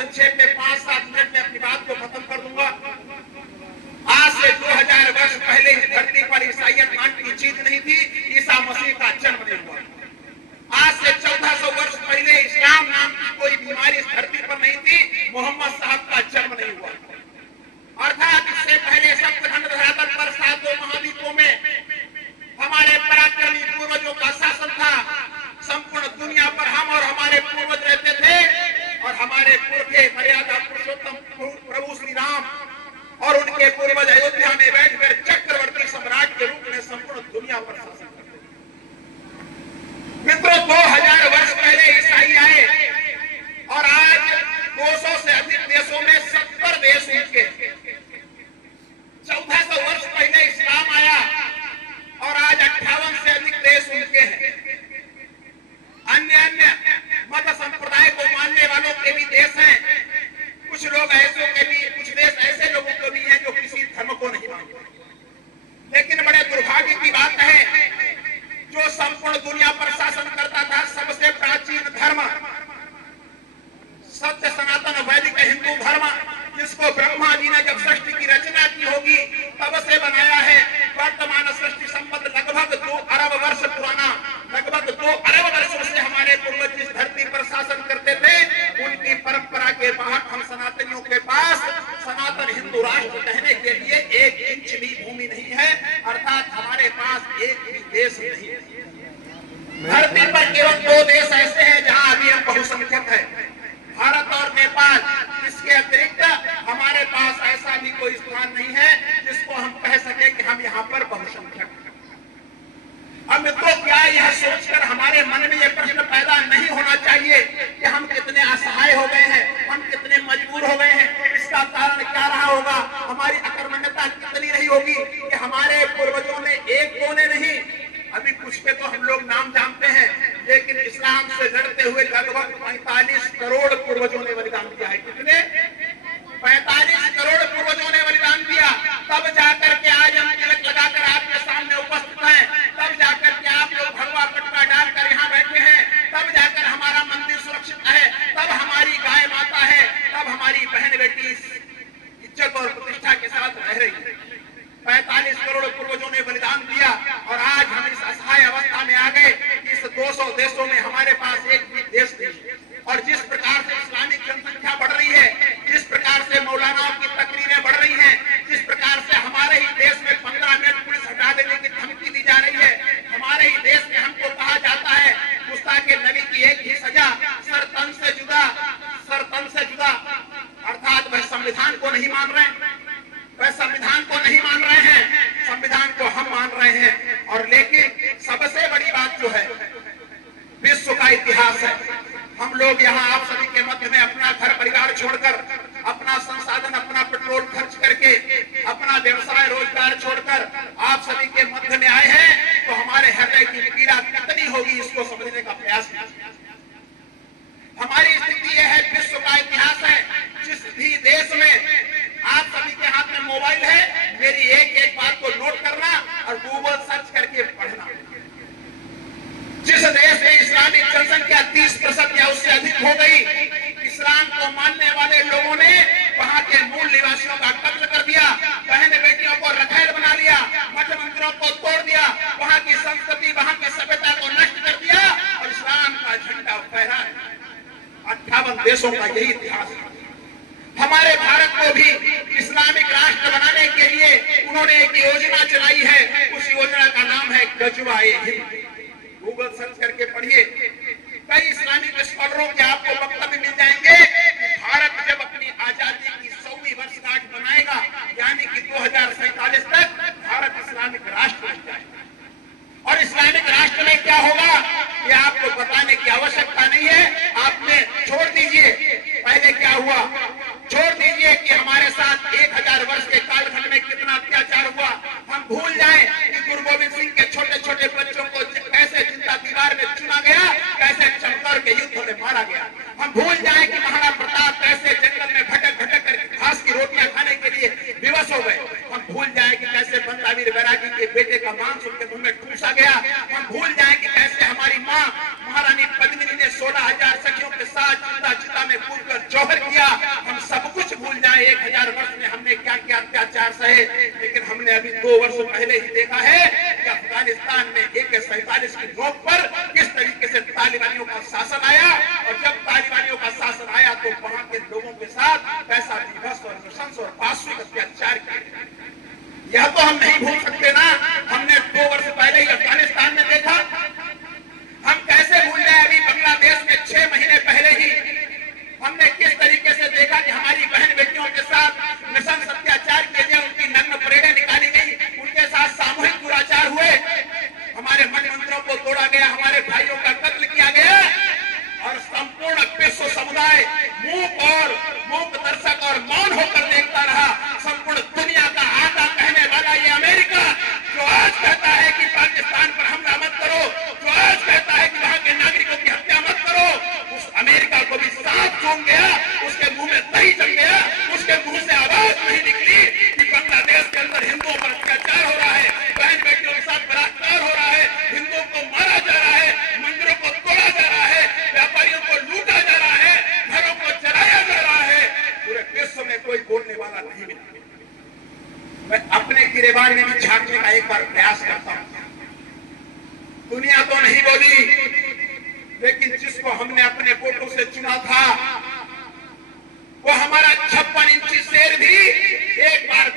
संक्षेप में 5-7 मिनट में अपनी बात को खत्म कर दूंगा। आज से 2000 वर्ष पहले इस धरती पर ईसाइयत नाम की चीज नहीं थी, ईसा मसीह का जन्म नहीं हुआ। आज से 1400 वर्ष पहले इस्लाम नाम की कोई बीमारी इस धरती पर नहीं थी, मोहम्मद साहब का जन्म नहीं हुआ। अर्थात इससे पहले सप्तखंड धरातल पर 7 महाद्वीपों में हमारे पराक्रमी पूर्वजों का शासन था। संपूर्ण दुनिया पर हम और हमारे पूर्वज रहते थे और हमारे पुरखे मर्यादा पुरुषोत्तम प्रभु श्री राम और उनके पूर्वज अयोध्या में बैठकर चक्रवर्ती सम्राट के रूप में संपूर्ण दुनिया पर शासन करते थे। मित्रों, 2000 वर्ष पहले ईसाई आए और आज 200 से अधिक देशों में 70 देश उनके। 1400 वर्ष पहले इस्लाम आया और आज 58 से अधिक देश उनके हैं। अन्य मत संप्रदाय को मानने वालों के भी देश हैं। कुछ लोग ऐसे के भी, कुछ देश ऐसे लोगों को भी हैं जो किसी धर्म को नहीं मानते। लेकिन बड़े दुर्भाग्य की बात है, जो संपूर्ण दुनिया पर शासन करता था, सबसे प्राचीन धर्म सत्य सनातन वैदिक हिंदू धर्म, जिसको ब्रह्मा जी ने जब सृष्टि की रचना की होगी तब से बनाया है। वर्तमान सृष्टि संबंध लगभग 2 अरब वर्ष पुराना, लगभग 2 अरब वर्षों से हमारे पूर्वज जिस धरती पर शासन करते थे, उनकी परंपरा के बाहर हम सनातनियों के पास सनातन हिंदू राष्ट्र कहने के लिए 1 इंच भी भूमि नहीं है। अर्थात हमारे पास एक भी देश नहीं है। धरती पर केवल 2 देश ऐसे हैं जहां अभी हम बहुसंख्यक है, भारत और नेपाल। इसके अतिरिक्त हमारे पास ऐसा भी कोई स्थान नहीं है जिसको हम कह सके कि हम यहाँ पर बहुसंख्यक हैं। अब मित्रों, क्या यह सोचकर हमारे मन में यह प्रश्न पैदा नहीं होना चाहिए कि हम कितने असहाय हो गए हैं, हम कितने मजबूर हो गए हैं? इसका कारण क्या रहा होगा? हमारी अकर्मण्यता कितनी रही होगी कि हमारे पूर्वजों ने एक कोने नहीं, अभी कुछ के तो हम लोग नाम जानते हैं, लेकिन इस्लाम से लड़ते हुए लगभग 45 करोड़ पूर्वजों ने बलिदान दिया है। कितने? 45 करोड़ पूर्वजों ने बलिदान दिया। तब जाकर के आज हम तिलक लगाकर आपके सामने उपस्थित हैं, तब जाकर के आप लोग भगवा पटका डालकर यहाँ बैठे हैं, तब जाकर हमारा मंदिर सुरक्षित है, तब हमारी गाय माता है, तब हमारी बहन बेटी इज्जत और प्रतिष्ठा के साथ रह रही है। 45 करोड़ पूर्वजों ने बलिदान दिया और आज हम इस असहाय अवस्था में आ गए। इस 200 देशों में हमारे पास एक भी देश नहीं। और जिस प्रकार से इस्लामिक जनसंख्या बढ़ रही है, जिस प्रकार से मौलानाओं की तकरीरें बढ़ रही हैं, जिस प्रकार से हमारे ही देश में 15 मिनट पुलिस हटा देने की धमकी दी जा रही है, हमारे ही देश में हमको कहा जाता है गुस्ताखे नबी की एक ही सजा, सर तन से जुदा, सर तन से जुदा। अर्थात वह संविधान को नहीं मान रहे, वह संविधान को नहीं मान रहे हैं, संविधान को हम मान रहे हैं। और लेकिन सबसे बड़ी बात जो है, विश्व का इतिहास है। हम लोग यहाँ आप सभी के मध्य में अपना घर परिवार छोड़कर, अपना संसाधन, अपना पेट्रोल खर्च करके, अपना व्यवसाय रोजगार छोड़कर आप सभी के मध्य में आए हैं, तो हमारे हृदय की पीड़ा कितनी होगी इसको समझने का प्रयास कीजिए। हमारी स्थिति यह है, विश्व का इतिहास है। जिस भी देश में आप सभी के हाथ में मोबाइल है, मेरी एक एक बात को नोट करना और गूगल सर्च करके पढ़ना। जिस देश में इस्लामिक जनसंख्या 30% या उससे अधिक हो गई, इस्लाम को मानने वाले लोगों ने वहां के मूल निवासियों का कत्ल कर दिया, बहन बेटियों को रखैल बना लिया, मठ मंदिरों को तोड़ दिया, वहां की संस्कृति, वहां की सभ्यता को नष्ट कर दिया और इस्लाम का झंडा फहरा। 58 देशों का यही इतिहास है। हमारे भारत को भी इस्लामिक राष्ट्र बनाने के लिए उन्होंने एक योजना चलाई है। उस योजना का नाम है गजवा-ए-हिंद। गूगल सर्च करके पढ़िए, कई इस्लामिक स्कॉलरों के आपको वक्तव्य मिल जाएंगे कि भारत जब अपनी आजादी की 100वीं वर्षगांठ मनाएगा, यानी कि 2047 तक भारत इस्लामिक राष्ट्र बन जाएगा। और इस्लामिक राष्ट्र में क्या होगा ये आपको बताने की आवश्यकता नहीं है। आपने छोड़ दीजिए पहले क्या हुआ, छोड़ दीजिए कि हमारे साथ 1000 वर्ष के कालखंड में कितना अत्याचार हुआ। हम भूल जाएं कि गुरु गोविंद सिंह के छोटे छोटे बच्चों को कैसे जिंदा दीवार में चुना गया, कैसे चमकौर के युद्ध में मारा गया। हम भूल जाएं कि महाराणा प्रताप कैसे जंगल में भटक भटक कर घास की रोटियां खाने के लिए विवश हो गए। हम भूल जाएं कि कैसे बंदावीर बैरागी के बेटे का मांस उनके मुंह में ठूसा गया। हम भूल जाएं कि कैसे हमारी माँ महारानी पद्मिनी ने 16,000 सखियों के साथ चिता में कूदकर जौहर किया। 2 वर्ष पहले ही देखा है कि अफगानिस्तान में AK-47 की नोक पर किस तरीके से तालिबानियों का शासन आया, और जब तालिबानियों का शासन आया तो वहां के लोगों के साथ कैसा विभत्स और नृशंस और पाशविक अत्याचार किए। यह तो हम नहीं भूल सकते ना। हमने 2 वर्ष पहले ही अफगानिस्तान में देखा, हम कैसे भूल जाए। अभी बांग्लादेश में 6 महीने पहले ही हमने किस तरीके से देखा कि हमारी बहन बेटियों के साथ नृशंस अत्याचार किए गए, उनकी नग्न परेडें निकाली गई, उनके साथ सामूहिक दुराचार हुए, हमारे मन मंदिरों को तोड़ा गया, हमारे भाइयों का कत्ल किया गया, और संपूर्ण विश्व समुदाय मूक दर्शक और मौन होकर देखता रहा। संपूर्ण दुनिया का आका कहने वाला ये अमेरिका, जो आज कहता है कि पाकिस्तान पर हमला मत करो, जो आज कहता है कि वहां के नागरिकों की हत्या मत करो, उस अमेरिका को भी सांप सूंघ गया, उसके मुंह में दही जम गया, उसके मुंह से आवाज नहीं निकली कि बांग्लादेश के अंदर हिंदुओं पर अत्याचार हो रहा है, बहन बेटियों के साथ बलात्कार हो रहा है, हिंदुओं को मारा जा रहा है, मंदिरों को तोड़ा जा रहा है, व्यापारियों को लूटा जा रहा है, घरों को जलाया जा रहा है। पूरे विश्व में कोई बोलने वाला नहीं मिला। मैं अपने गिरेबान में भी झांकने का एक बार प्रयास करता हूं। दुनिया तो नहीं बोली, लेकिन जिसको हमने अपने वोटों से चुना था, वो हमारा 56 इंची शेर भी एक बार